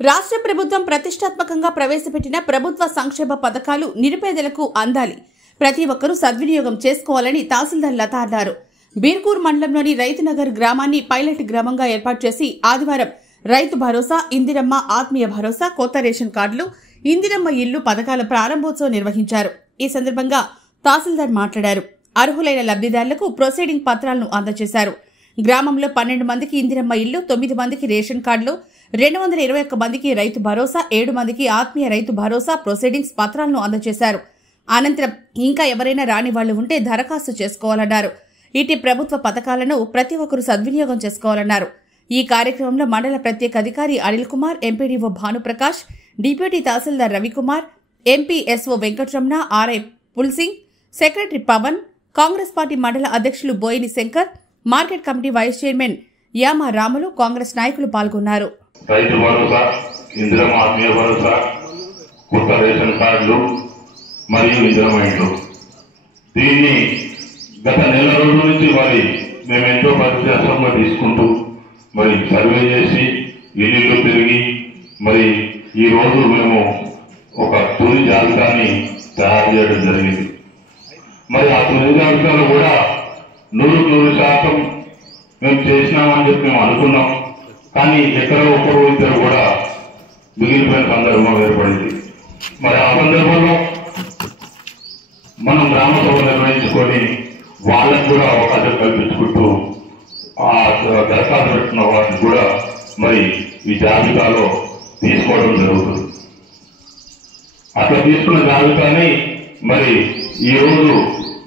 రాష్ట్ర ప్రభుత్వం ప్రతిష్టాత్మకంగా ప్రవేశపెట్టిన ప్రభుత్వ సంక్షేమ పథకాలు నిరుపేదలకు అందాలి. ప్రతి ఒక్కరూ సద్వినియోగం చేసుకోవాలని తహసీల్దార్ లత అన్నారు. బీర్కూర్ మండలంలోని రైతునగర్ గ్రామాన్ని పైలట్ గ్రామంగా ఏర్పాటు చేసి ఆదివారం రైతు భరోసా, ఇందిరమ్మ ఆత్మీయ భరోసా, కొత్త రేషన్ కార్డులు, ఇందిరమ్మ ఇల్లు పథకాల ప్రారంభోత్సవం నిర్వహించారు. ఈ సందర్భంగా తహసీల్దార్ మాట్లాడారు. అర్హులైన లబ్ధిదారులకు ప్రొసీడింగ్ పత్రాలను అందజేశారు. గ్రామంలో 12 మందికి ఇందిరమ్మ ఇల్లు, 9 మందికి రేషన్ కార్డులు, 221 మందికి రైతు భరోసా, 7 మందికి ఆత్మీయ రైతు భరోసా ప్రొసీడింగ్స్ పత్రాలను అందజేశారు. అనంతరం ఇంకా ఎవరైనా రాని వాళ్లు ఉంటే దరఖాస్తు చేసుకోవాలన్నారు. ఇటు ప్రభుత్వ పథకాలను ప్రతి ఒక్కరూ సద్వినియోగం చేసుకోవాలన్నారు. ఈ కార్యక్రమంలో మండల ప్రత్యేక అధికారి Anil Kumar, MPDO Bhanuprakash, deputy tahsildar Ravikumar, MP SO Venkataramana, RI పుల్సింగ్, సెక్రటరీ పవన్, కాంగ్రెస్ పార్టీ మండల అధ్యక్షులు Boini Shankar, market committee vice chairman Yama Ramulu, Congress నాయకులు పాల్గొన్నారు. రైతు భరోసా, ఇందిరమ్మ ఆత్మీయ భరోసా, కొత్త రేషన్ కార్డులు మరియు ఇందిరమ్మ ఇండ్లు, దీన్ని గత నెల రోజుల నుంచి మేము ఎంతో పరిశ్రమంగా తీసుకుంటూ సర్వే చేసి ఇల్లు తిరిగి ఈ రోజు మేము ఒక తొలి జాబితాని తయారు చేయడం జరిగింది. ఆ తొలి జాబితాలో కూడా 100% మేము చేసినామని చెప్పి మేము అనుకున్నాం. కానీ ఎక్కడో ఒకరు ఇద్దరు కూడా మిగిలిపోయిన సందర్భం ఏర్పడింది. ఆ సందర్భంలో మనం గ్రామ సభ నిర్వహించుకొని వాళ్ళకు కూడా అవకాశం కల్పించుకుంటూ ఆ దరఖాస్తు పెట్టిన వాటిని కూడా ఈ జాబితాలో తీసుకోవడం జరుగుతుంది. అట్లా తీసుకున్న జాబితాని ఈ రోజు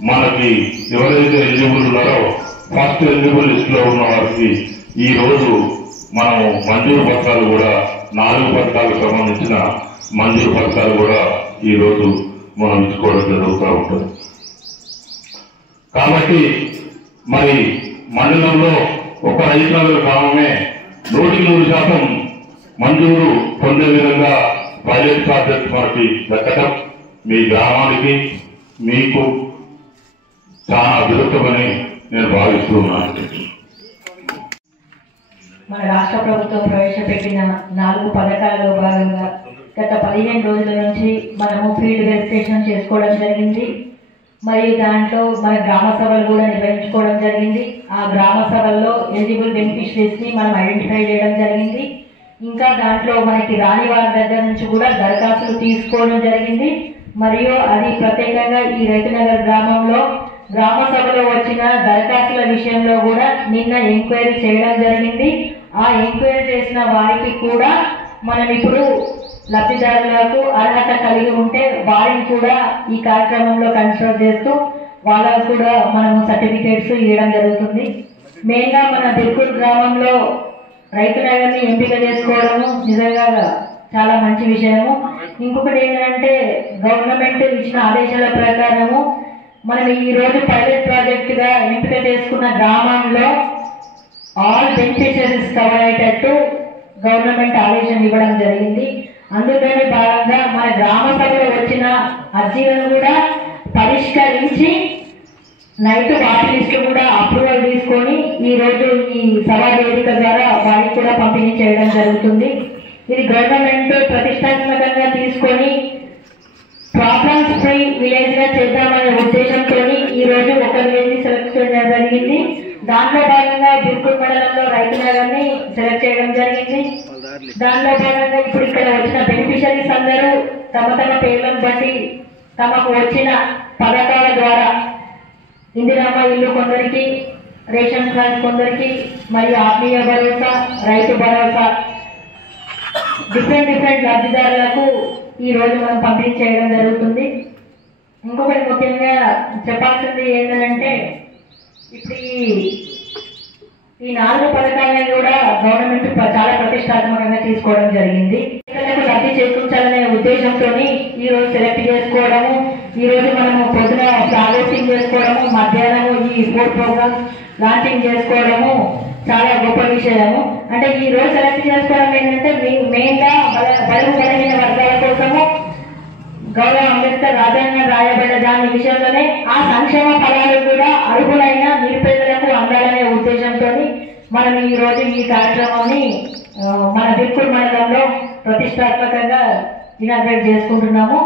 మనకి ఎవరైతే ఎలిజిబుల్ ఉన్నారో ఫస్ట్ ఎలిజిబుల్ లిస్ట్ లో ఉన్న వారికి ఈ రోజు మనం మంజూరు పత్రాలు కూడా 4 పథకాలకు సంబంధించిన మంజూరు పత్రాలు కూడా ఈ రోజు మనం ఇచ్చుకోవడం జరుగుతూ ఉంటుంది. కాబట్టి మండలంలో ఒక రైతునగర్ గ్రామమే 100% మంజూరు పొందే విధంగా పైలట్ ప్రాజెక్ట్ మనకి దక్కడం మీ గ్రామానికి మీకు చాలా అదృష్టమని నేను భావిస్తున్నాను. మన రాష్ట్ర ప్రభుత్వం ప్రవేశపెట్టిన 4 పథకాలలో భాగంగా గత 15 రోజుల నుంచి మనము ఫీల్డ్ వెరిఫికేషన్ చేసుకోవడం జరిగింది. మరియు దాంట్లో మన గ్రామ సభలు కూడా నిర్వహించుకోవడం జరిగింది. ఆ గ్రామ సభల్లో ఎలిజిబుల్ బెనిఫిషరీస్ ని మనం ఐడెంటిఫై చేయడం జరిగింది. ఇంకా దాంట్లో మనకి రాని వారి దగ్గర నుంచి కూడా దరఖాస్తులు తీసుకోవడం జరిగింది. మరియు అది ప్రత్యేకంగా ఈ రైతునగర్ గ్రామంలో గ్రామ సభలో వచ్చిన దరఖాస్తుల విషయంలో కూడా నిన్న ఎంక్వైరీ చేయడం జరిగింది. ఆ ఎంక్వైరీ చేసిన వారికి కూడా మనం ఇప్పుడు లబ్ధిదారులకు అర్హత కలిగి ఉంటే వారిని కూడా ఈ కార్యక్రమంలో కన్సిడర్ చేస్తూ వాళ్ళకు కూడా మనము సర్టిఫికేట్స్ ఇవ్వడం జరుగుతుంది. మెయిన్గా మన బీర్కూర్ గ్రామంలో రైతునగర్ని ఎంపిక చేసుకోవడము నిజంగా చాలా మంచి విషయము. ఇంకొకటి ఏంటంటే గవర్నమెంట్ ఇచ్చిన ఆదేశాల ప్రకారము మనం ఈ రోజు పైలట్ ప్రాజెక్ట్ గా ఎంపిక చేసుకున్న గ్రామంలో ఆల్ బెనిఫిషరీస్ కవర్ అయ్యేటట్టు గవర్నమెంట్ ఆదేశం ఇవ్వడం జరిగింది. అందులోనే భాగంగా మన గ్రామ సభలో వచ్చిన అర్జీలను కూడా పరిష్కరించి నైట్ వాటి లిస్టు కూడా అప్రూవల్ తీసుకొని ఈ రోజు ఈ సభా వేదిక ద్వారా వారికి కూడా పంపిణీ చేయడం జరుగుతుంది. ఇది గవర్నమెంట్ ప్రతిష్టాత్మకంగా తీసుకొని ప్రాబ్లమ్స్ ఫ్రీ విలేజ్ గా చేద్దామనే ఉద్దేశంతో ఈ రోజు ఒక విలేజ్ ని సెలెక్ట్ చేయడం జరిగింది. దాంట్లో భాగంగా బీర్కూర్ మండలంలో రైతునగర్ ని సెలెక్ట్ చేయడం జరిగింది. దానిలో భాగంగా ఇప్పుడు ఇక్కడ వచ్చిన బెనిఫిషరీస్ అందరూ తమ తమ పేర్లను బట్టి తమకు వచ్చిన పథకాల ద్వారా ఇందిరమ్మ ఇల్లు కొందరికి, రేషన్ కార్డు కొందరికి, మరియు ఆత్మీయ భరోసా, రైతు భరోసా డిఫరెంట్ లబ్ధిదారులకు ఈ రోజు మనం పంపిణీ చేయడం జరుగుతుంది. ఇంకొకటి ముఖ్యంగా చెప్పాల్సింది ఏంటంటే ఇప్పుడు ఈ 4 పథకాలను కూడా గవర్నమెంట్ చాలా ప్రతిష్టాత్మకంగా తీసుకోవడం జరిగింది. లబ్ధి చేకూర్చాలనే ఉద్దేశంతో ఈ రోజు సెలెక్ట్ చేసుకోవడము, ఈ రోజు మనము పొద్దున హార్వెస్టింగ్ చేసుకోవడము, మధ్యాహ్నము ఈ 4 ప్రోగ్రామ్స్ లాంచింగ్ చేసుకోవడము చాలా గొప్ప విషయము. అంటే ఈ రోజు సెలెక్ట్ చేసుకోవడం ఏంటంటే మెయిన్ గా బడుగు బలహీన వర్గాల కోసము గౌరవ అంబేద్కర్ రాజ్యాంగం రాయబడ్డ దాని విషయంలోనే ఆ సంక్షేమ ఫలాలు కూడా అర్హులైన నిరుపేదలకు అందాలనే ఉద్దేశంతో మనం ఈ రోజు ఈ కార్యక్రమాన్ని మన బీర్కూర్ మండలంలో ప్రతిష్టాత్మకంగా ఇనాగ్రేట్ చేసుకుంటున్నాము.